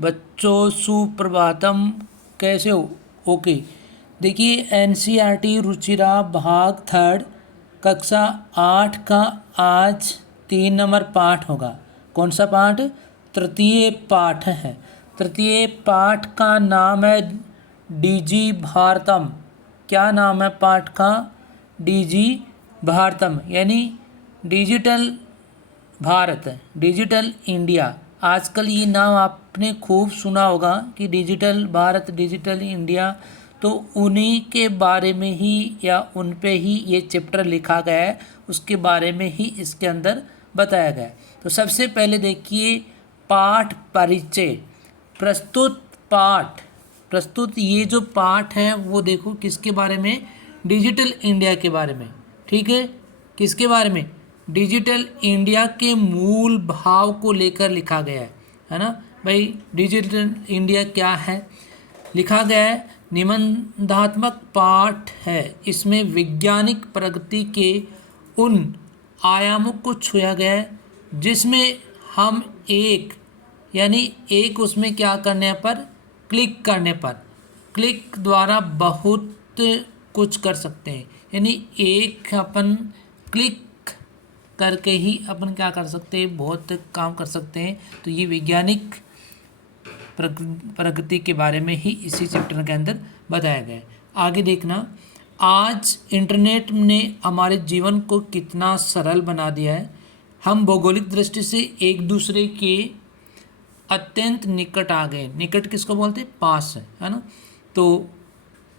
बच्चों सुप्रभातम, कैसे हो? ओके। देखिए एनसीईआरटी रुचिरा भाग थर्ड कक्षा 8 का आज 3 नंबर पाठ होगा। कौन सा पाठ? तृतीय पाठ है। तृतीय पाठ का नाम है डीजी भारतम। क्या नाम है पाठ का? डीजी भारतम, यानी डिजिटल भारत, डिजिटल इंडिया। आजकल ये नाम आपने खूब सुना होगा कि डिजिटल भारत, डिजिटल इंडिया। तो उन्हीं के बारे में ही या उन पे ही ये चैप्टर लिखा गया है, उसके बारे में ही इसके अंदर बताया गया है। तो सबसे पहले देखिए पाठ परिचय। प्रस्तुत पाठ, प्रस्तुत ये जो पाठ है वो देखो किसके बारे में? डिजिटल इंडिया के बारे में। ठीक है, किसके बारे में? डिजिटल इंडिया के मूल भाव को लेकर लिखा गया है ना भाई। डिजिटल इंडिया क्या है? लिखा गया है निबंधात्मक पाठ है। इसमें वैज्ञानिक प्रगति के उन आयामों को छुआ गया है जिसमें हम एक, यानी एक उसमें क्या करने पर? क्लिक करने पर, क्लिक द्वारा बहुत कुछ कर सकते हैं। यानी एक अपन क्लिक करके ही अपन क्या कर सकते हैं? बहुत काम कर सकते हैं। तो ये वैज्ञानिक प्रगति के बारे में ही इसी चैप्टर के अंदर बताया गया है। आगे देखना, आज इंटरनेट ने हमारे जीवन को कितना सरल बना दिया है। हम भौगोलिक दृष्टि से एक दूसरे के अत्यंत निकट आ गए। निकट किसको बोलते हैं? पास है ना। तो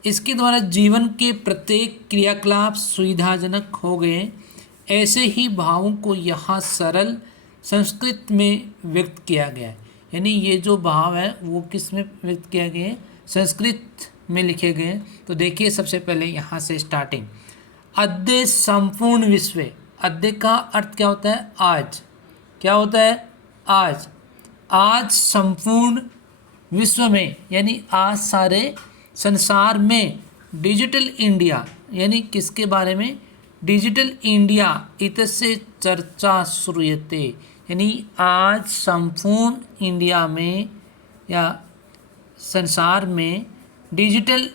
इसके द्वारा जीवन के प्रत्येक क्रियाकलाप सुविधाजनक हो गए। ऐसे ही भावों को यहाँ सरल संस्कृत में व्यक्त किया गया है। यानी ये जो भाव है वो किस में व्यक्त किया गया है? संस्कृत में लिखे गए हैं। तो देखिए सबसे पहले यहाँ से स्टार्टिंग। अद्य संपूर्ण विश्व। अद्य का अर्थ क्या होता है? आज। क्या होता है? आज। आज संपूर्ण विश्व में, यानी आज सारे संसार में डिजिटल इंडिया, यानी किसके बारे में? डिजिटल इंडिया इतसे चर्चा श्रूयते। यानी आज संपूर्ण इंडिया में या संसार में डिजिटल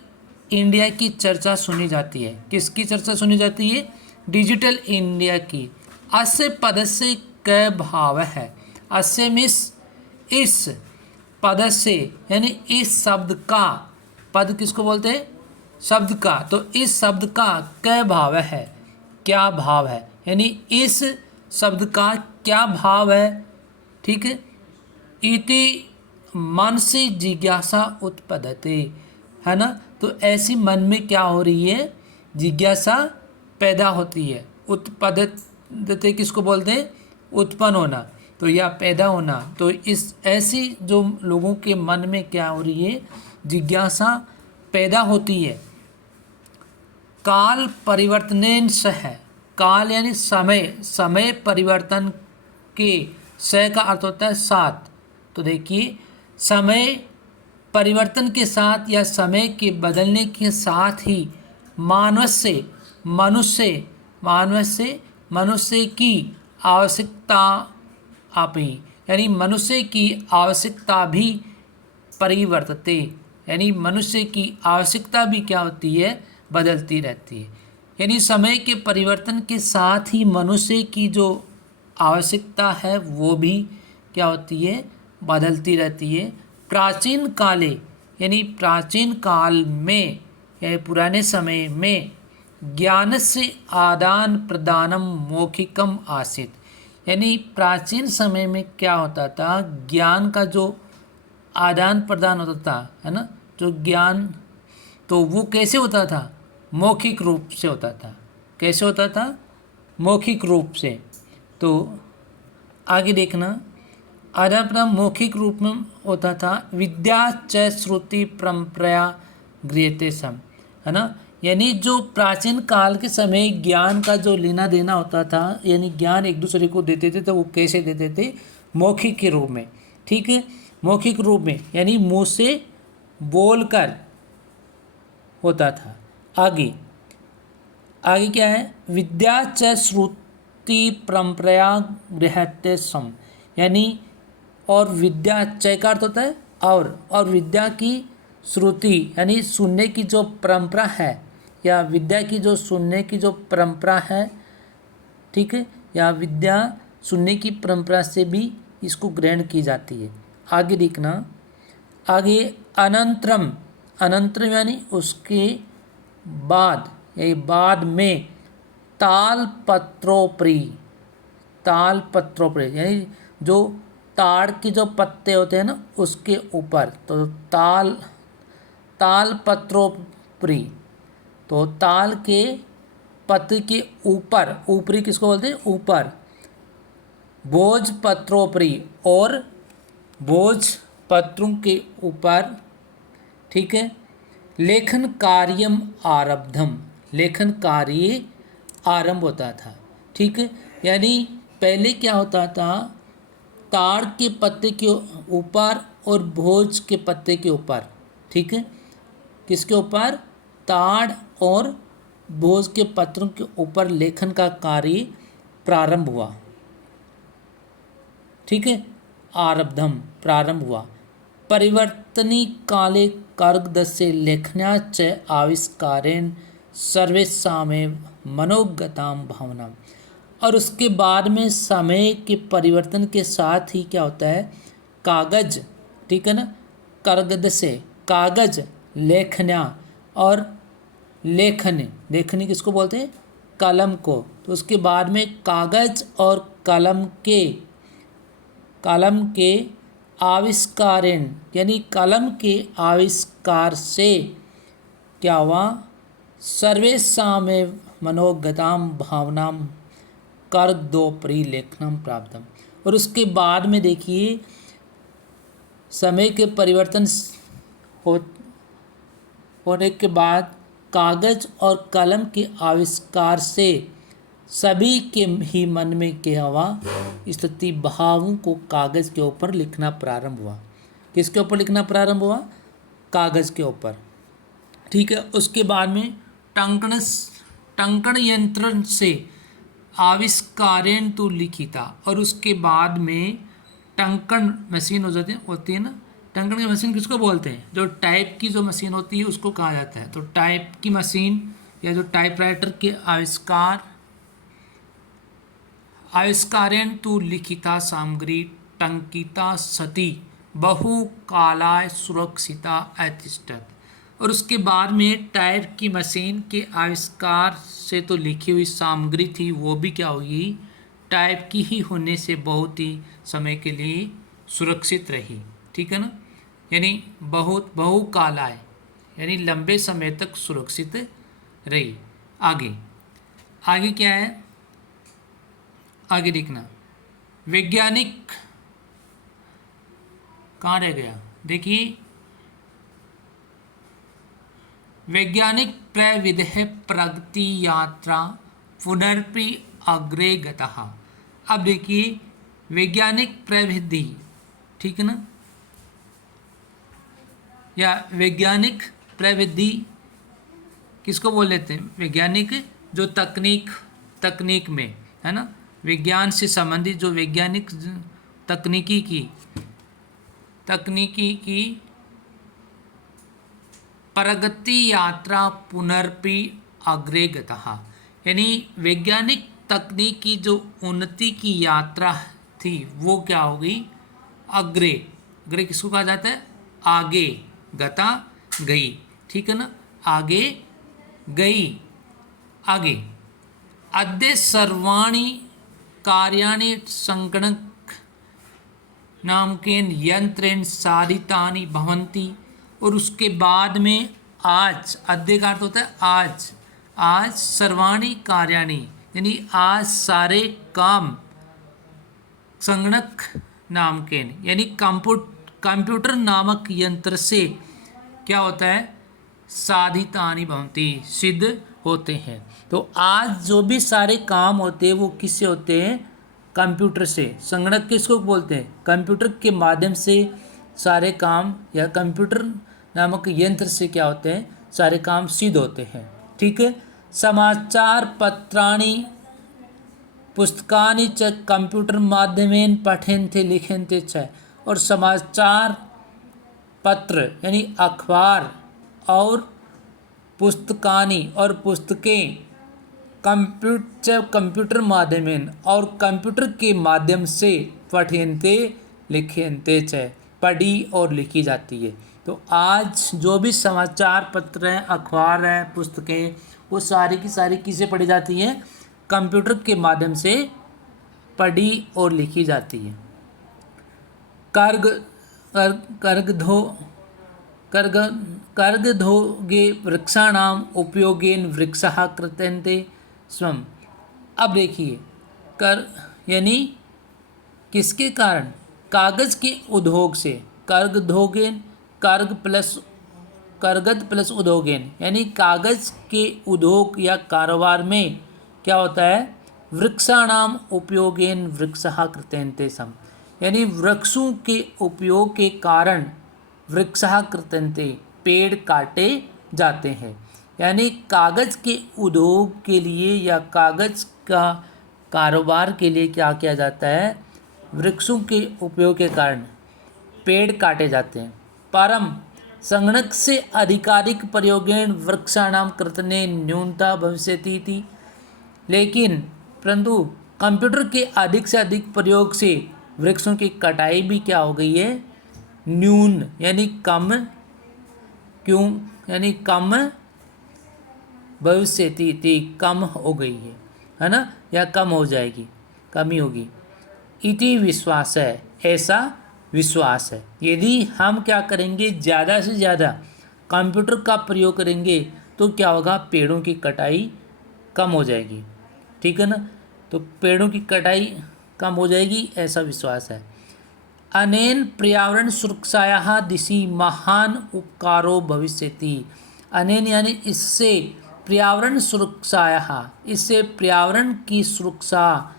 इंडिया की चर्चा सुनी जाती है। किसकी चर्चा सुनी जाती है? डिजिटल इंडिया की। अस्य पद से क भाव है। अस्य मिस इस पद से, यानी इस शब्द का, पद किसको बोलते हैं? शब्द का। तो इस शब्द का क भाव है, क्या भाव है? यानी इस शब्द का क्या भाव है? ठीक है। इति मन से जिज्ञासा उत्पद्यते, है ना। तो ऐसी मन में क्या हो रही है? जिज्ञासा पैदा होती है। उत्पद्यते किसको बोलते हैं? उत्पन्न होना, तो या पैदा होना। तो इस ऐसी जो लोगों के मन में क्या हो रही है? जिज्ञासा पैदा होती है। काल परिवर्तनेन सह। काल यानी समय, समय परिवर्तन के, सह का अर्थ होता है साथ। तो देखिए समय परिवर्तन के साथ या समय के बदलने के साथ ही मनुष्य की आवश्यकता आपी, यानी मनुष्य की आवश्यकता भी परिवर्तते, यानी मनुष्य की आवश्यकता भी क्या होती है? बदलती रहती है। यानी समय के परिवर्तन के साथ ही मनुष्य की जो आवश्यकता है वो भी क्या होती है? बदलती रहती है। प्राचीन काले, यानी प्राचीन काल में या पुराने समय में ज्ञान से आदान प्रदानम मौखिकम आसीत। यानी प्राचीन समय में क्या होता था? ज्ञान का जो आदान प्रदान होता था, है ना, जो ज्ञान, तो वो कैसे होता था? मौखिक रूप से होता था। कैसे होता था? मौखिक रूप से। तो आगे देखना, आदान प्रदान मौखिक रूप में होता था। विद्या च श्रुति परंपरा गृह्यते सम, है ना। यानी जो प्राचीन काल के समय ज्ञान का जो लेना देना होता था, यानी ज्ञान एक दूसरे को देते थे, तो वो कैसे देते थे? मौखिक के रूप में। ठीक है, मौखिक रूप में, यानी मुँह से बोलकर होता था। आगे क्या है? विद्या च श्रुति परंपरा गृह्यते सम, यानी और विद्या, चय का अर्थ होता है और विद्या की श्रुति यानी सुनने की जो परंपरा है, या विद्या की जो सुनने की जो परंपरा है, ठीक है, या विद्या सुनने की परंपरा से भी इसको ग्रहण की जाती है। आगे देखना, आगे अनंतरम, अनंतरम यानी उसके बाद, ये बाद में, तालपत्रोपरि, तालपत्रोपरि यानी जो ताड़ के जो पत्ते होते हैं ना उसके ऊपर, तो तालपत्रोपरि, तो ताल के पत्ते के ऊपर, ऊपरी किसको बोलते हैं, ऊपर, भोजपत्रोपरि, और भोजपत्रों के ऊपर, ठीक है, लेखन कार्यम आरब्धम, लेखन कार्य आरंभ होता था, ठीक है। यानी पहले क्या होता था, ताड़ के पत्ते के ऊपर और भोज के पत्ते के ऊपर, ठीक है, किसके ऊपर, ताड़ और भोज के पत्रों के ऊपर लेखन का कार्य प्रारंभ हुआ, ठीक है, आरब्धम, प्रारंभ हुआ। परिवर्तनी काले कर्गदस्य लेखन्या च आविष्कारेण सर्वेषामेव मनोगताम भावना, और उसके बाद में समय के परिवर्तन के साथ ही क्या होता है, कागज, ठीक है ना, कर्गद से कागज, लेखन्या, और लेखन, लेखनी किसको बोलते हैं, कलम को, तो उसके बाद में कागज और कलम के आविष्कारेण यानी कलम के आविष्कार से क्या हुआ, सर्वेषामेव मनोगताम भावनाम कर्गदोपरि लेखनम प्राप्तम, और उसके बाद में देखिए समय के परिवर्तन होने के बाद कागज और कलम के आविष्कार से सभी के ही मन में क्या हुआ, स्थिति भावों को कागज के ऊपर लिखना प्रारंभ हुआ। किसके ऊपर लिखना प्रारंभ हुआ, कागज के ऊपर, ठीक है। उसके बाद में टंकण यंत्र से आविष्कारेण तो लिखिता, और उसके बाद में टंकण मशीन होती है ना, टंकण की मशीन किसको बोलते हैं, जो टाइप की जो मशीन होती है उसको कहा जाता है। तो टाइप की मशीन या जो टाइपराइटर के आविष्कारेण तु लिखिता सामग्री टंकिता सती बहु कालाय सुरक्षिता अतिष्ठत, और उसके बाद में टाइप की मशीन के आविष्कार से तो लिखी हुई सामग्री थी वो भी क्या होगी, टाइप की ही होने से बहुत ही समय के लिए सुरक्षित रही, ठीक है ना, यानी बहुकालाय यानी लंबे समय तक सुरक्षित रही। आगे क्या है, आगे देखना, वैज्ञानिक कहाँ रह गया, देखिए, वैज्ञानिक प्रविधेः प्रगति यात्रा पुनरपि अग्रे गतः। अब देखिए वैज्ञानिक प्रविधि, ठीक है ना, या वैज्ञानिक प्रविधि किसको बोल लेते हैं, वैज्ञानिक जो तकनीक में है ना, विज्ञान से संबंधित जो वैज्ञानिक तकनीकी की प्रगति यात्रा पुनरपि अग्रे गतः, यानी वैज्ञानिक तकनीक की जो उन्नति की यात्रा थी वो क्या हो गई, अग्रे, अग्रे किसको कहा जाता है, आगे, गता गई, ठीक है ना, आगे गई। आगे, अद्य सर्वाणि कार्याणि संगणक नामकेन यंत्रेण साधितानि भवन्ति, और उसके बाद में आज, अद्य का अर्थ होता है आज सर्वाणि कार्याणि यानी आज सारे काम संगणक नामकेन यानी कंप्यूटर नामक यंत्र से क्या होता है, साधितानि भवन्ति, सिद्ध होते हैं। तो आज जो भी सारे काम होते हैं वो किससे होते हैं, कंप्यूटर से। संगणक किसको बोलते हैं, कंप्यूटर के माध्यम से सारे काम या कंप्यूटर नामक यंत्र से क्या होते हैं, सारे काम सिद्ध होते हैं, ठीक है। समाचार पत्राणि पुस्तकानि च कंप्यूटर माध्यमेन पठन्ते लिखन्ते च, और समाचार पत्र यानी अखबार और पुस्तकानी और पुस्तकें कंप्यूटर माध्यमेन और कंप्यूटर के माध्यम से पठ्यन्ते लिख्यन्ते च पढ़ी और लिखी जाती है। तो आज जो भी समाचार पत्र हैं, अखबार हैं, पुस्तकें, वो सारी की सारी किसे पढ़ी जाती हैं? कंप्यूटर के माध्यम से पढ़ी और लिखी जाती है। कर्ग कर्गधो कर्ग कर्गधोगे वृक्षाणाम उपयोगेन वृक्षः कृत्यन्ते स्वम। अब देखिए, कर यानी किसके कारण? कागज के उद्योग से। कर्गधोगेन, कर्गद प्लस उद्योगेन यानी कागज के उद्योग या कारोबार में क्या होता है? वृक्षाणाम उपयोगेन वृक्षः कृत्यन्ते सम यानी वृक्षों के उपयोग के कारण वृक्षः कृत्यन्ते पेड़ काटे जाते हैं। यानी कागज के उद्योग के लिए या कागज का कारोबार के लिए क्या किया जाता है? वृक्षों के उपयोग के कारण पेड़ काटे जाते हैं। परम संगणक से आधिकारिक प्रयोगेण वृक्षाणाम कर्तने न्यूनता भविष्यति थी। लेकिन परंतु कंप्यूटर के अधिक से अधिक प्रयोग से वृक्षों की कटाई भी क्या हो गई है? न्यून यानी कम। क्यों? यानी कम भविष्यति थी, कम हो गई है ना, या कम हो जाएगी, कमी होगी। इति विश्वास है, ऐसा विश्वास है। यदि हम क्या करेंगे? ज़्यादा से ज़्यादा कंप्यूटर का प्रयोग करेंगे तो क्या होगा? पेड़ों की कटाई कम हो जाएगी, ठीक है ना। तो पेड़ों की कटाई कम हो जाएगी, ऐसा विश्वास है। अनेन पर्यावरण सुरक्षायाः दिशि महान उपकारो भविष्यति। अनेन यानी इससे, पर्यावरण सुरक्षायाः इससे पर्यावरण की सुरक्षा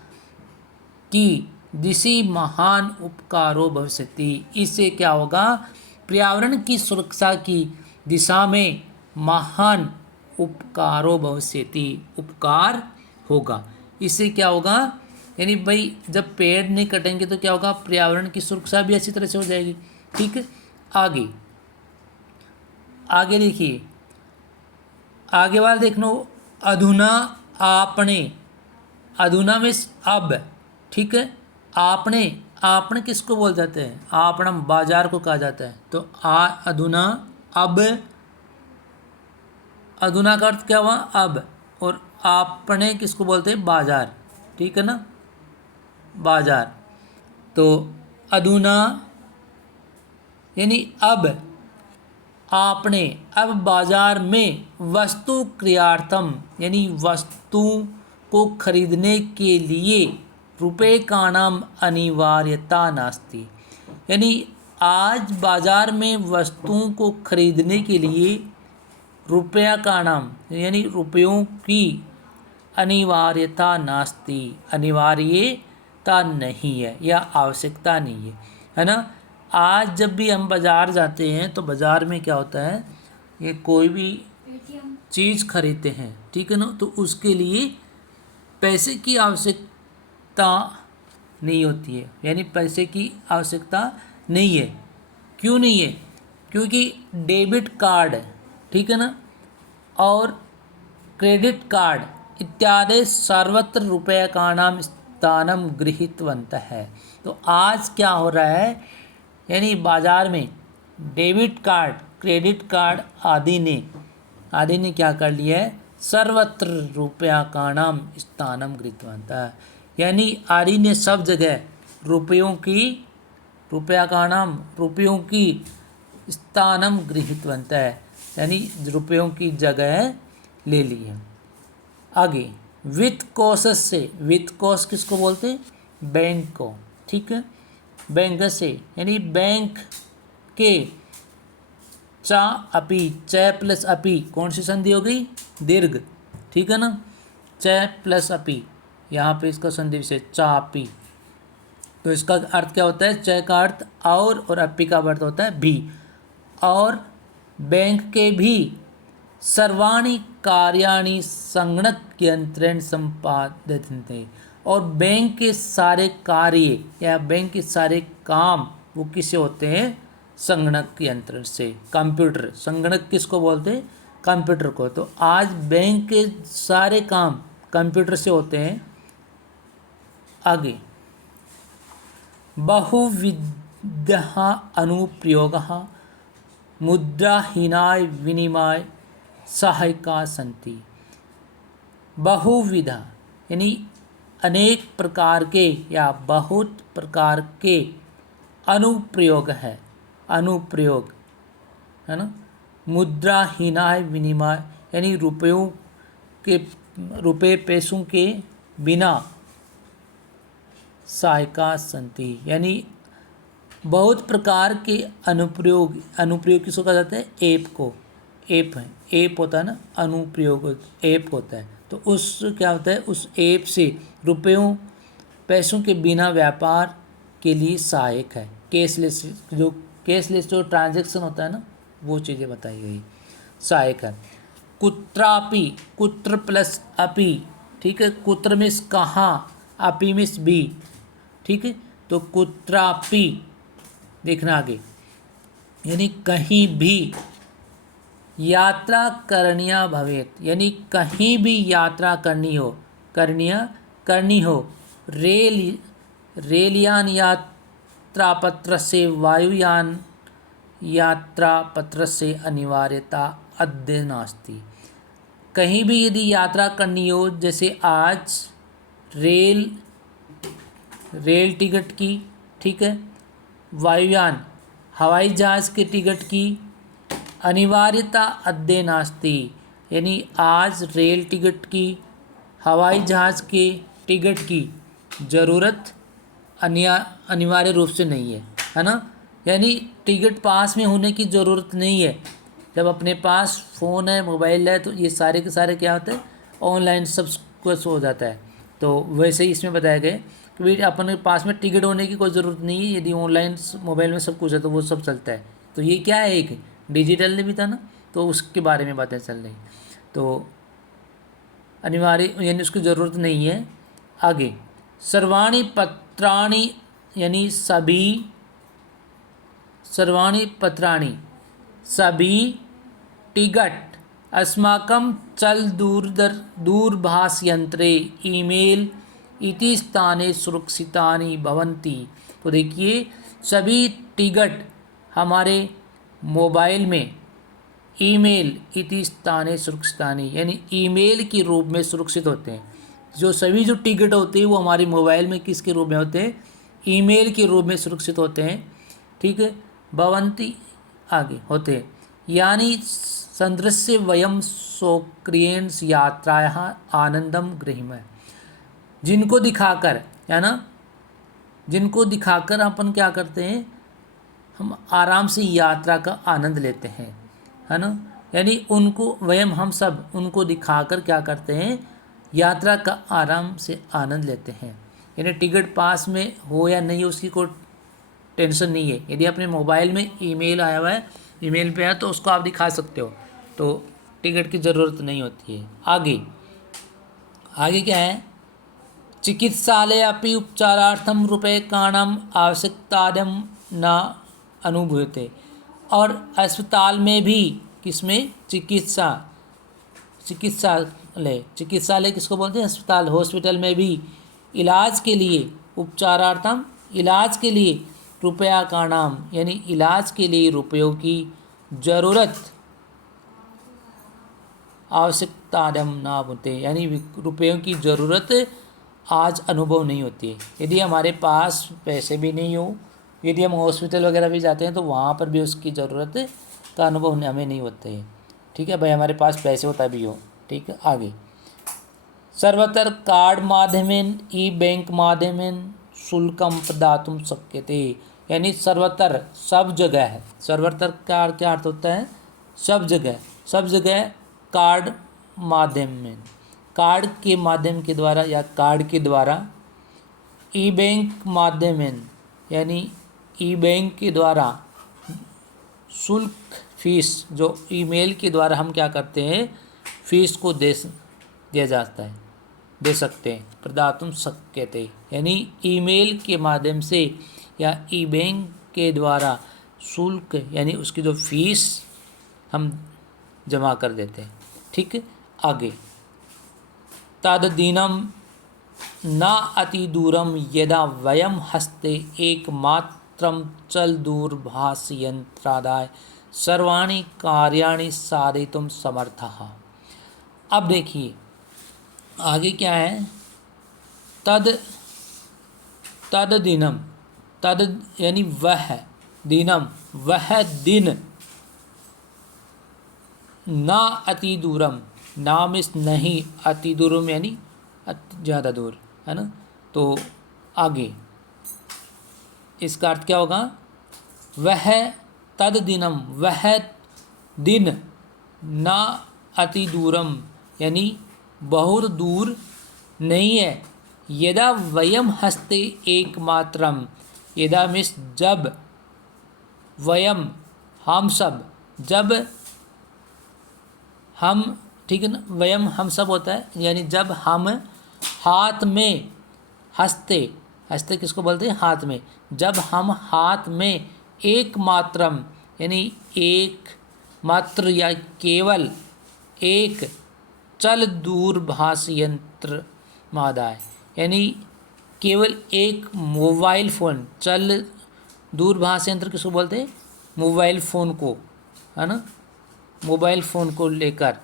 की दिशि महान उपकारो भविष्यति। इससे क्या होगा? पर्यावरण की सुरक्षा की दिशा में महान उपकारो भविष्यति, उपकार होगा। इससे क्या होगा? यानी भाई जब पेड़ नहीं कटेंगे तो क्या होगा? पर्यावरण की सुरक्षा भी अच्छी तरह से हो जाएगी, ठीक है। आगे आगे देखिए, आगे वाला देख लो। अधुना आपने, अधुना में अब, ठीक है। आपने, आपने किसको बोल जाते हैं? आपना बाजार को कहा जाता है। तो अधुना, अब, अधुना का अर्थ क्या हुआ? अब। और आपने किसको बोलते हैं? बाजार, ठीक है ना, बाजार। तो अधुना यानी अब, आपने अब बाजार में वस्तु क्रियार्थम यानी वस्तु को खरीदने के लिए रुपए का नाम अनिवार्यता नास्ति। यानी आज बाजार में वस्तुओं को खरीदने के लिए रुपया का नाम यानी रुपयों की अनिवार्यता नास्ति, अनिवार्यता नहीं है या आवश्यकता नहीं है ना। आज जब भी हम बाज़ार जाते हैं तो बाज़ार में क्या होता है? ये कोई भी चीज़ खरीदते हैं, ठीक है ना, तो उसके लिए पैसे की आवश्यकता नहीं होती है, यानी पैसे की आवश्यकता नहीं है। क्यों नहीं है? क्योंकि डेबिट कार्ड, ठीक है ना, और क्रेडिट कार्ड इत्यादि सर्वत्र रुपये का नाम स्थानम गृहीतवन्तः है। तो आज क्या हो रहा है? यानी बाज़ार में डेबिट कार्ड, क्रेडिट कार्ड आदि ने क्या कर लिया है? सर्वत्र रुपया का नाम स्थानम गृहीतवन्तः, यानी आदि ने सब जगह रुपया का नाम, रुपयों की स्थानम गृहीतवन्तः यानी रुपयों की जगह ले ली है। आगे वित्त कोश से, वित्त कोश किसको बोलते हैं? बैंक को, ठीक है। बैंक से यानी बैंक के चा अपी, च प्लस अपी कौन सी संधि हो गई? दीर्घ, ठीक है ना। च प्लस अपी, यहाँ पे इसका संधि विशेष चापी। तो इसका अर्थ क्या होता है? च का अर्थ और अपी का अर्थ होता है भी। और बैंक के भी सर्वाणि कार्याणि संगणक यंत्रेण संपाद्यन्ते, और बैंक के सारे कार्य या बैंक के सारे काम वो किससे होते हैं? संगणक यंत्र से। कंप्यूटर, संगणक किसको बोलते हैं? कंप्यूटर को। तो आज बैंक के सारे काम कंप्यूटर से होते हैं। आगे, बहुविधः अनुप्रयोगः मुद्राहीनाय विनिमय सहायका सन्ति। बहुविधा यानी अनेक प्रकार के या बहुत प्रकार के अनुप्रयोग है, अनुप्रयोग है ना। मुद्राहीनाय विनिमय यानी रुपये पैसों के बिना सहायका संति यानी बहुत प्रकार के अनुप्रयोग। अनुप्रयोग किसको कहा जाता है? ऐप को। ऐप है, ऐप होता है ना, अनुप्रयोग ऐप होता है। तो उस क्या होता है, उस ऐप से रुपयों पैसों के बिना व्यापार के लिए सहायक है। कैशलेस जो ट्रांजैक्शन होता है ना, वो चीज़ें बताई गई, सहायक है। कुत्रापि, कुत्र प्लस अपि, ठीक है। कुत्र मीन्स कहाँ, अपि मीन्स भी, ठीक है। तो कुत्रापि देखना आगे, यानी कहीं भी यात्रा करनिया भवेत, यानी कहीं भी यात्रा करनी हो, रेलयान यात्रा पत्र से वायुयान यात्रा पत्र से अनिवार्यता अद्य नास्ति। कहीं भी यदि यात्रा करनी हो, जैसे आज रेल टिकट की, ठीक है, वायुयान हवाई जहाज़ के टिकट की अनिवार्यता अद्य नास्ति, यानी आज रेल टिकट की, हवाई जहाज़ के टिकट की ज़रूरत अनिवार्य रूप से नहीं है ना। यानी टिकट पास में होने की ज़रूरत नहीं है। जब अपने पास फ़ोन है, मोबाइल है, तो ये सारे के सारे क्या होते हैं, ऑनलाइन सब कुछ हो जाता है। तो वैसे ही इसमें बताया गया कि भाई अपने पास में टिकट होने की कोई ज़रूरत नहीं है, यदि ऑनलाइन मोबाइल में सब कुछ है तो वो सब चलता है। तो ये क्या है, एक डिजिटल भी था ना, तो उसके बारे में बातें चल रही। तो अनिवार्य यानी उसकी ज़रूरत नहीं है। आगे, सर्वाणी पत्राणि यानी सर्वाणी पत्राणि सभी टिकट अस्माकं चल दूरभाषयंत्रे ईमेल इति स्थाने सुरक्षितानि भवन्ति। तो देखिए, सभी टिकट हमारे मोबाइल में ईमेल इति स्थाने सुरक्षितानि यानी ईमेल के रूप में सुरक्षित होते हैं। सभी जो टिकट होते हैं वो हमारे मोबाइल में किसके रूप में होते हैं? ईमेल के रूप में सुरक्षित होते हैं, ठीक है। भवन्ति आगे होते हैं, यानी संदृश्य वयम स्वक्रियेण यात्रायाः आनंदम गृहीमः। जिनको दिखाकर, है ना, जिनको दिखाकर अपन क्या करते हैं, हम आराम से यात्रा का आनंद लेते हैं, है ना। यानी उनको वयम हम सब उनको दिखाकर क्या करते हैं, यात्रा का आराम से आनंद लेते हैं। यानी टिकट पास में हो या नहीं हो उसकी कोई टेंशन नहीं है। यदि अपने मोबाइल में ईमेल आया हुआ है, ईमेल पे है, तो उसको आप दिखा सकते हो, तो टिकट की ज़रूरत नहीं होती है। आगे क्या है, चिकित्सालय अपि उपचारार्थम रूप्यकाणाम आवश्यकतायां न अनुभूयते। और अस्पताल में भी, किसमें, चिकित्सालय किसको बोलते हैं? अस्पताल, हॉस्पिटल में भी इलाज के लिए, उपचारार्थम इलाज के लिए, रुपया का नाम यानी इलाज के लिए रुपयों की ज़रूरत आवश्यकतायां न होते, यानी रुपयों की ज़रूरत आज अनुभव नहीं होती है। यदि हमारे पास पैसे भी नहीं हो, यदि हम हॉस्पिटल वगैरह भी जाते हैं तो वहाँ पर भी उसकी ज़रूरत का अनुभव हमें नहीं होता है, ठीक है भाई, हमारे पास पैसे होता भी हो, ठीक है। आगे, सर्वत्र कार्ड माध्यमेन ई बैंक माध्यमेन शुल्कम प्रदातुं शक्यते, यानी सर्वत्र सब जगह है। सर्वत्र का क्या अर्थ होता है? सब जगह कार्ड माध्यम में, कार्ड के माध्यम के द्वारा या कार्ड के द्वारा, ई बैंक माध्यम यानी ई बैंक के द्वारा, शुल्क फीस जो ईमेल के द्वारा हम क्या करते हैं, फीस को दिया जाता है, दे सकते हैं। प्रदातुं शक्यते यानी ईमेल के माध्यम से या ई बैंक के द्वारा शुल्क यानी उसकी जो फीस हम जमा कर देते हैं। ठीक है, आगे तददीनम न अतिदूरम यदा वयम हस्ते एकमात्रम चल दूरभाषयंत्रादाय सर्वाणि कार्याणि साधयितुं समर्थः। अब देखिए आगे क्या है, तद दिनम, तद यानी वह, दिनम वह दिन, ना अति दूरम, नाम इस नहीं, अति दूरम यानी ज़्यादा दूर, है ना। तो आगे इसका अर्थ क्या होगा, वह तद दिनम वह दिन, ना अति दूरम यानी बहुत दूर नहीं है, यदा वयम हस्ते एकमात्रम, यदा मीन्स जब, वयम हम सब, जब हम, ठीक है ना, वयम हम सब होता है, यानी जब हम हाथ में, हस्ते, हस्ते किसको बोलते हैं, हाथ में, जब हम हाथ में एक मात्रम यानी एक मात्र या केवल एक चल दूरभाष यंत्र मादाय यानी केवल एक मोबाइल फ़ोन, चल दूरभाष यंत्र किसको बोलते हैं, मोबाइल फ़ोन को, है ना, मोबाइल फ़ोन को लेकर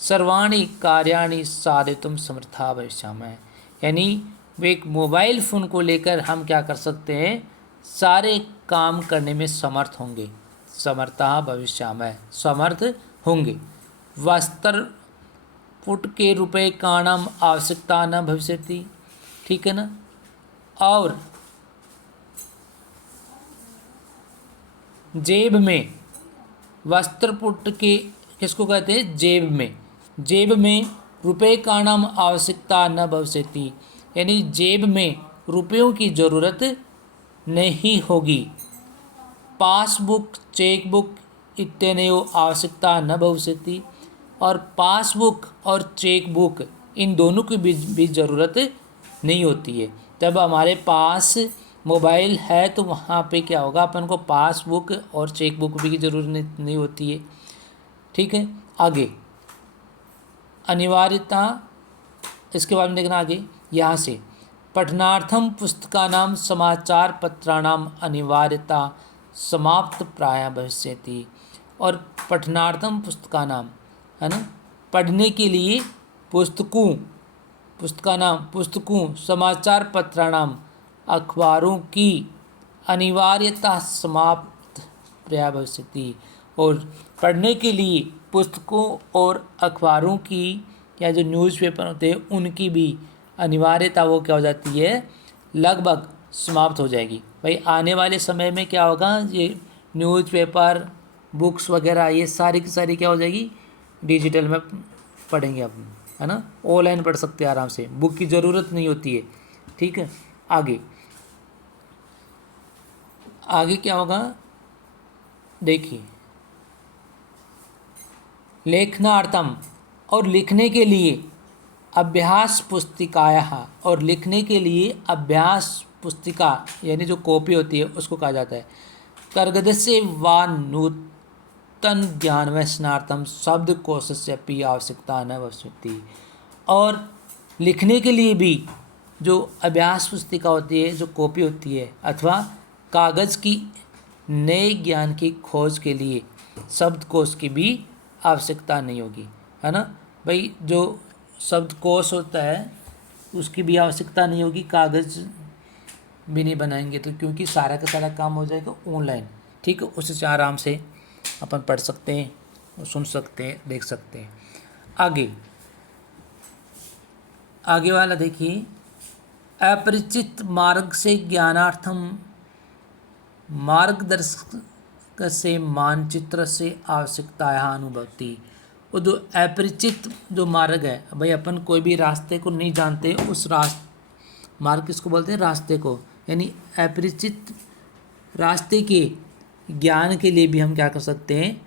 सर्वाणि कार्याणि साधितुं समर्था भविष्यामः, यानी वे एक मोबाइल फ़ोन को लेकर हम क्या कर सकते हैं, सारे काम करने में समर्थ होंगे, समर्था भविष्यामः समर्थ होंगे। वस्त्र पुट के रुपए का नाम आवश्यकता न भविष्यति, ठीक है ना। और जेब में, वस्त्र पुट के किसको कहते हैं, जेब में, जेब में रुपए का नाम आवश्यकता न भविष्यति, यानी जेब में रुपयों की ज़रूरत नहीं होगी। पासबुक चेकबुक इत्यादि आवश्यकता न भविष्यति, और पासबुक और चेकबुक इन दोनों की भी ज़रूरत नहीं होती है। जब हमारे पास मोबाइल है तो वहाँ पे क्या होगा, अपन को पासबुक और चेकबुक भी की ज़रूरत नहीं होती है। ठीक है, आगे अनिवार्यता, इसके बारे में देखना आगे यहाँ से, पठनार्थम पुस्तकानां समाचार पत्राणाम अनिवार्यता समाप्त प्राय भविष्यति, और पठनार्थम पुस्तकानाम, है ना, पढ़ने के लिए पुस्तकों, पुस्तकों समाचार पत्राणाम अखबारों की अनिवार्यता समाप्त प्राय भविष्यति, और पढ़ने के लिए पुस्तकों और अखबारों की या जो न्यूज़पेपर होते हैं उनकी भी अनिवार्यता वो क्या हो जाती है, लगभग समाप्त हो जाएगी। भाई आने वाले समय में क्या होगा, ये न्यूज़पेपर बुक्स वगैरह ये सारी की सारी क्या हो जाएगी, डिजिटल में पढ़ेंगे अपन, है ना, ऑनलाइन पढ़ सकते हैं आराम से, बुक की ज़रूरत नहीं होती है। ठीक है, आगे आगे क्या होगा देखिए, लेखनार्थम, और लिखने के लिए अभ्यास पुस्तिकाया, और लिखने के लिए अभ्यास पुस्तिका यानी जो कॉपी होती है उसको कहा जाता है। कर्गदस्य वा नूतन ज्ञान वैश्नार्थम शब्दकोशस्य अपि आवश्यकता न भविष्यति, और लिखने के लिए भी जो अभ्यास पुस्तिका होती है, जो कॉपी होती है, अथवा कागज़ की नए ज्ञान की खोज के लिए शब्दकोश की भी आवश्यकता नहीं होगी, है ना। भाई जो शब्दकोश होता है उसकी भी आवश्यकता नहीं होगी, कागज़ भी नहीं बनाएंगे तो, क्योंकि सारा का सारा काम हो जाएगा ऑनलाइन। ठीक है, उससे आराम से अपन पढ़ सकते हैं, सुन सकते हैं, देख सकते हैं। आगे वाला देखिए, अपरिचित मार्ग से ज्ञानार्थम मार्गदर्शक से मानचित्र से आवश्यकता अनुभवती। वो जो अपरिचित जो मार्ग है, भाई अपन कोई भी रास्ते को नहीं जानते, उस मार्ग किसको बोलते हैं, रास्ते को, यानी अपरिचित रास्ते के ज्ञान के लिए भी हम क्या कर सकते हैं,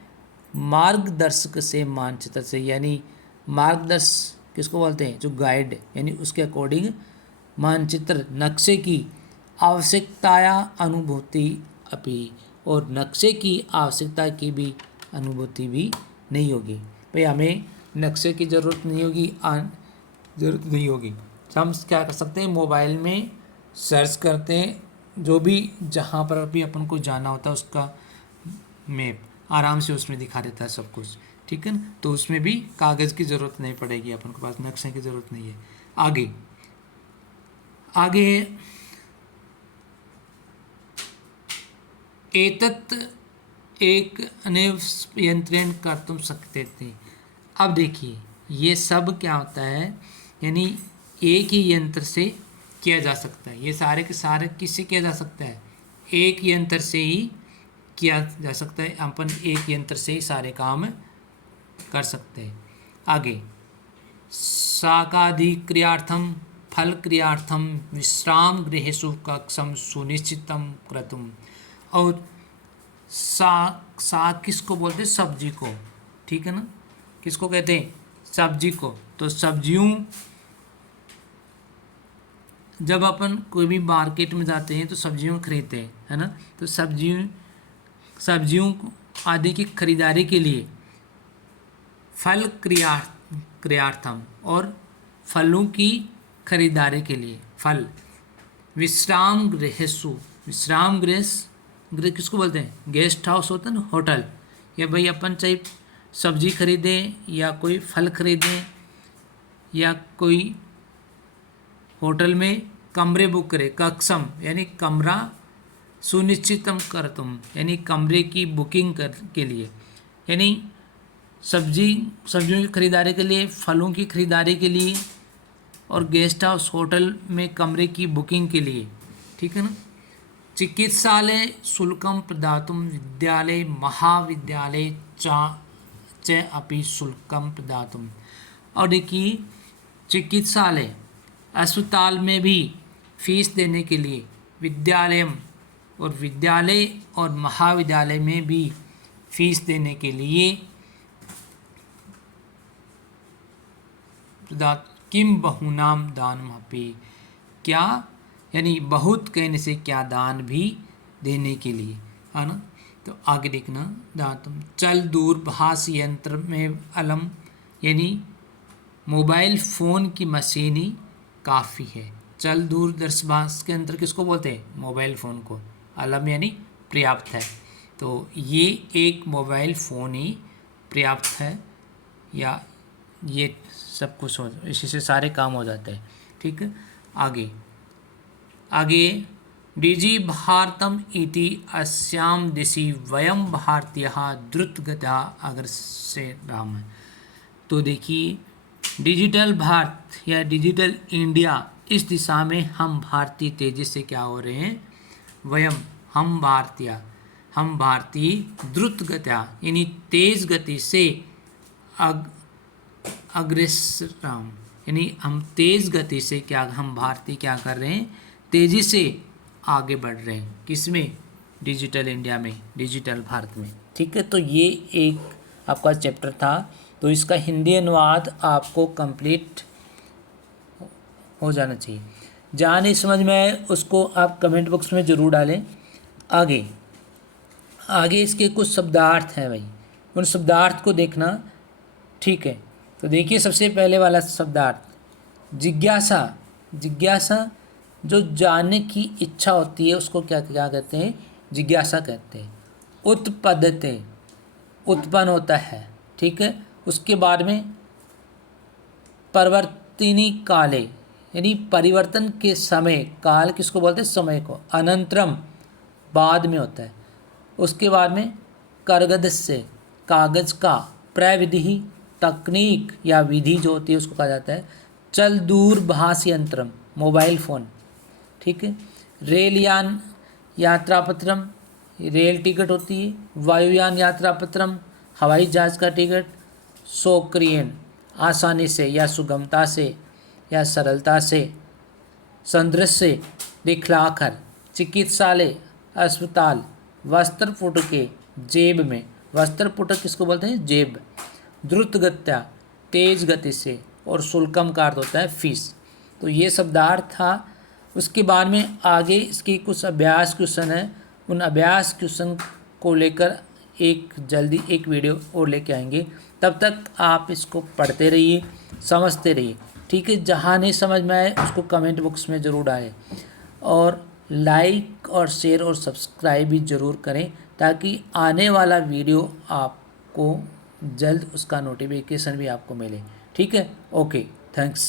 मार्गदर्शक से मानचित्र से, यानी मार्गदर्शक किसको बोलते हैं, जो गाइड, यानी उसके अकॉर्डिंग मानचित्र नक्शे की आवश्यकताया अनुभूति अपि, और नक्शे की आवश्यकता की भी अनुभूति भी नहीं होगी। भाई हमें नक्शे की ज़रूरत नहीं होगी, ज़रूरत नहीं होगी। हम क्या कर सकते हैं, मोबाइल में सर्च करते हैं जो भी जहाँ पर भी अपन को जाना होता है उसका मैप आराम से उसमें दिखा देता है सब कुछ, ठीक है ना। तो उसमें भी कागज़ की ज़रूरत नहीं पड़ेगी, अपन के पास नक्शे की ज़रूरत नहीं है। आगे आगे एतत् एक अनेव यंत्रेण कर्तुं शक्यते थे। अब देखिए ये सब क्या होता है, यानी एक ही यंत्र से किया जा सकता है। ये सारे के सारे किससे किया जा सकता है, एक यंत्र से ही किया जा सकता है। अपन एक यंत्र से ही सारे काम कर सकते हैं। आगे शाकादिक्रियार्थम फल क्रियार्थम विश्राम गृहेषु कक्षम सुनिश्चितम क्रतुम। और साग किसको बोलते हैं, सब्जी को, ठीक है ना। किसको कहते हैं, सब्जी को। तो सब्जियों, जब अपन कोई भी मार्केट में जाते हैं तो सब्जियों खरीदते हैं, है ना। तो सब्जियों आदि की खरीदारी के लिए फल क्रियार्थम, और फलों की खरीदारी के लिए फल। विश्राम गृहेषु, विश्राम गृह किसको बोलते हैं, गेस्ट हाउस होता है ना, होटल। या भाई अपन चाहे सब्जी खरीदें या कोई फल खरीदें या कोई होटल में कमरे बुक करें, कक्षम यानी कमरा, सुनिश्चितम कर तुम यानी कमरे की बुकिंग के लिए, यानी सब्जियों की खरीदारी के लिए, फलों की खरीदारी के लिए, और गेस्ट हाउस होटल में कमरे की बुकिंग के लिए, ठीक है ना। चिकित्सालय शुल्कम प्रदातुम विद्यालय महाविद्यालय च अपि शुल्कम प्रदातुम। और देखिए चिकित्सालय अस्पताल में भी फीस देने के लिए, विद्यालय और महाविद्यालय में भी फीस देने के लिए किम बहुनाम दानम अपि, क्या यानी बहुत कहने से क्या दान भी देने के लिए, है ना। तो आगे देखना, दातुम चल दूरभाष यंत्र में अलम यानी मोबाइल फ़ोन की मशीन ही काफ़ी है। चल दूरदर्श के यंत्र किसको बोलते हैं, मोबाइल फ़ोन को। अलम यानी पर्याप्त है, तो ये एक मोबाइल फ़ोन ही पर्याप्त है, या ये सब कुछ हो, इसी से सारे काम हो जाते हैं, ठीक है। आगे डिजि भारतम इति अस्याम दिशि वयम भारतीयः द्रुतगत्या अग्रसेराम। तो देखिए डिजिटल भारत या डिजिटल इंडिया, इस दिशा में हम भारतीय तेजी से क्या हो रहे हैं, वयम हम भारतीय द्रुत गत्या यानी तेज गति से अग्रसराम यानी हम तेज गति से क्या, हम भारतीय क्या कर रहे हैं, तेजी से आगे बढ़ रहे हैं। किसमें, डिजिटल इंडिया में, डिजिटल भारत में, ठीक है। तो ये एक आपका चैप्टर था, तो इसका हिंदी अनुवाद आपको कंप्लीट हो जाना चाहिए। जहाँ नहीं समझ में आए उसको आप कमेंट बॉक्स में ज़रूर डालें। आगे इसके कुछ शब्दार्थ हैं भाई, उन शब्दार्थ को देखना, ठीक है। तो देखिए सबसे पहले वाला शब्दार्थ जिज्ञासा, जो जानने की इच्छा होती है उसको क्या क्या कहते हैं, जिज्ञासा कहते हैं। उत्पद्यते, उत्पन्न होता है, ठीक है। उसके बाद में परिवर्तिनी काले यानी परिवर्तन के समय, काल किसको बोलते हैं, समय को। अनंतरम, बाद में होता है। उसके बाद में करगदस्य, कागज़ का। प्रविधि, तकनीक या विधि जो होती है उसको कहा जाता है। चल दूरभाष यंत्रम, मोबाइल फ़ोन, ठीक है। रेलयान यात्रापत्रम, रेल टिकट होती है। वायुयान यात्रापत्रम, हवाई जहाज़ का टिकट। सौकर्यन, आसानी से या सुगमता से या सरलता से। संदृश्य, दिखलाकर। चिकित्सालय, अस्पताल। वस्त्र पुटके, जेब में। वस्त्र पुटक किसको बोलते हैं, जेब। द्रुत गत्या, तेज गति से। और शुल्कम का अर्थ होता है फीस। तो ये शब्दार्थ था। उसके बाद में आगे इसके कुछ अभ्यास क्वेश्चन है, उन अभ्यास क्वेश्चन को लेकर एक जल्दी एक वीडियो और लेके आएंगे। तब तक आप इसको पढ़ते रहिए, समझते रहिए, ठीक है। जहाँ नहीं समझ में आए उसको कमेंट बॉक्स में ज़रूर डालें, और लाइक और शेयर और सब्सक्राइब भी ज़रूर करें, ताकि आने वाला वीडियो आपको जल्द उसका नोटिफिकेशन भी आपको मिले, ठीक है। Okay, thanks.